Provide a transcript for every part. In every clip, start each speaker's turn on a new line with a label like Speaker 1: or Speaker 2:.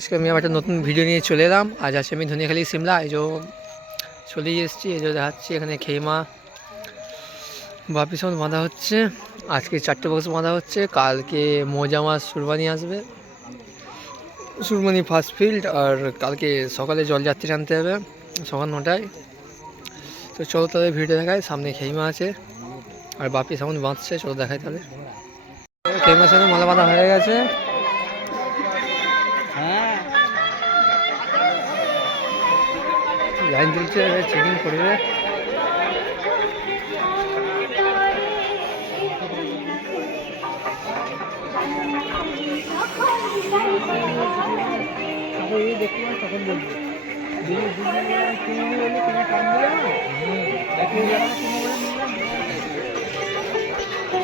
Speaker 1: আজকে আমি আবার একটা নতুন ভিডিও নিয়ে চলে এলাম। আজ আছে আমি ধনিয়াখালি সিমলা, এই যে চলেই এসেছি, এই যে দেখাচ্ছি এখানে খেমা, বাপি সব বাঁধা হচ্ছে। আজকে চারটে বক্স বাঁধা হচ্ছে, কালকে মোজা মাছ সুরবানি আসবে। সুরবানি ফার্স্ট ফিল্ড আর কালকে সকালে জলযাত্রী আনতে হবে, সকাল নটায়। তো চলো তাদের ভিডিও দেখায় সামনে খেইমা আছে। আর বাপি সামনে বাঁধছে, চলো দেখায় তাহলে। খেইমার সামনে মালা বাঁধা হয়ে গেছে। লাইন চলছে চেকিং করবে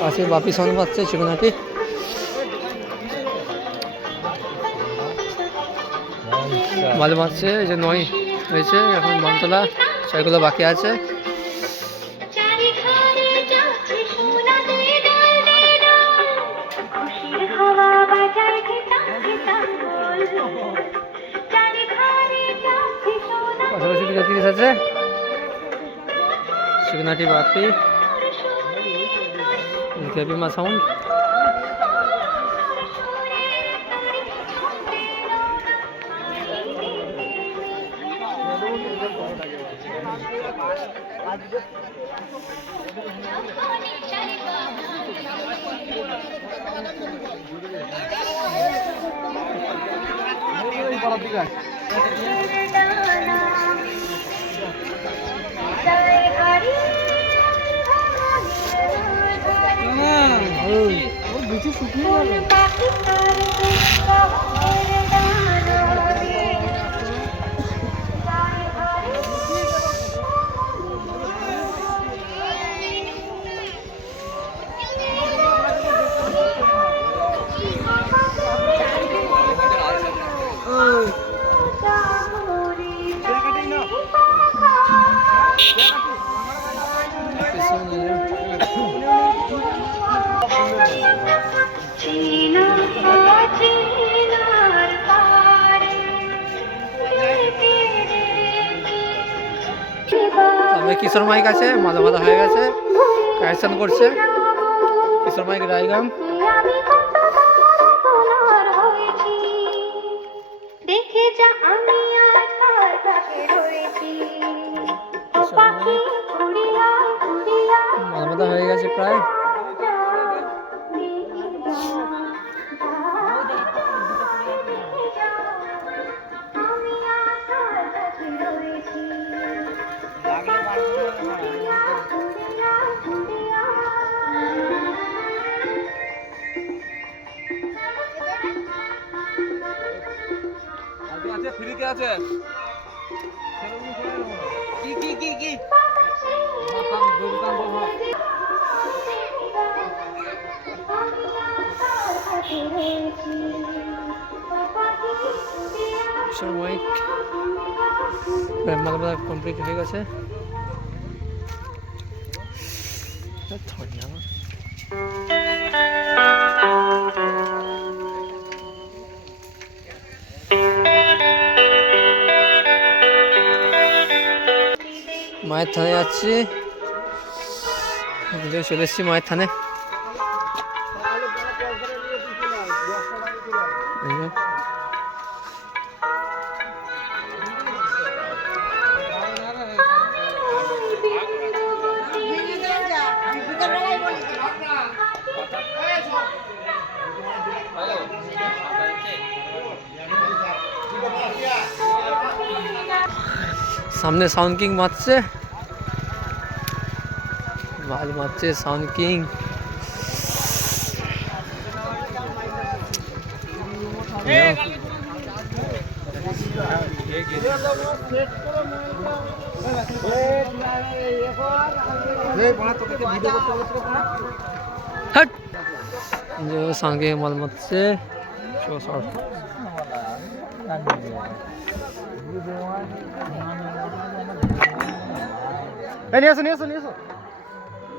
Speaker 1: পাশে বাপি সামনে পাচ্ছে চিকনাটি ভালো মারছে যে নয়। হয়েছে এখন মানতলা ছয়গুলো বাকি আছে। পাশাপাশি দুটো তিরিশ আছে। বাপি কেপি মা সাউন্ড
Speaker 2: জয় হরি চীনা
Speaker 1: তবে কিশোর মাইক আছে মাথা মাথা হয়ে গেছে কারেকশন করছে। কিশোর মাইক রায়গাম
Speaker 2: দেখে যা আমি আর তার রয়েছি।
Speaker 1: হয়ে গেছে প্রায়।
Speaker 3: ফ্রিতে আছে? কি কি কি কি?
Speaker 1: কিশোর মাইক। প্রায় মালা মালা কমপ্লিট হয়ে গেছে ধনিয়া আমার মায়ের থানে যাচ্ছি যদিও চলে এসেছি মায়ের থানে এই যে। সামনে সাউন্ড কিং মারছে मालूमचे साउंड किंग। जो सांगे मालमत से शो
Speaker 4: शॉट नहीं ऐसा नहीं ऐसा नहीं ऐसा।